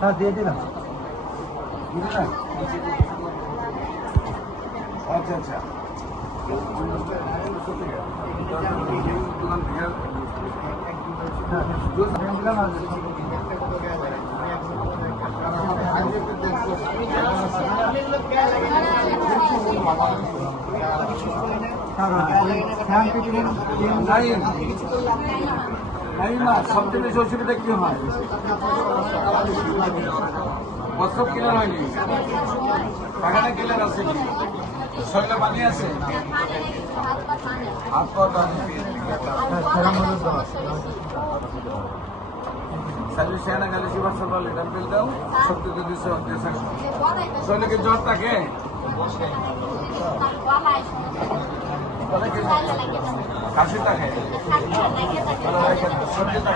হ্যাঁ দিয়ে দিলাম। আচ্ছা আচ্ছা। দিলাম আর নাই না সবচেয়ে বেশি অসুবিধা কি হয়? প্রস্রাব ক্লিয়ার হয়নি? পাখানা ক্লিয়ার আছে কি? শরীরে পানি আছে? হাত পা পানি সার্ভিস সেনা গালি শিবার সবার লিটার বিল দাও সত্যি তো দিছে শরীরে জ্বর থাকে? কাশি থাকে সর্দি থাকে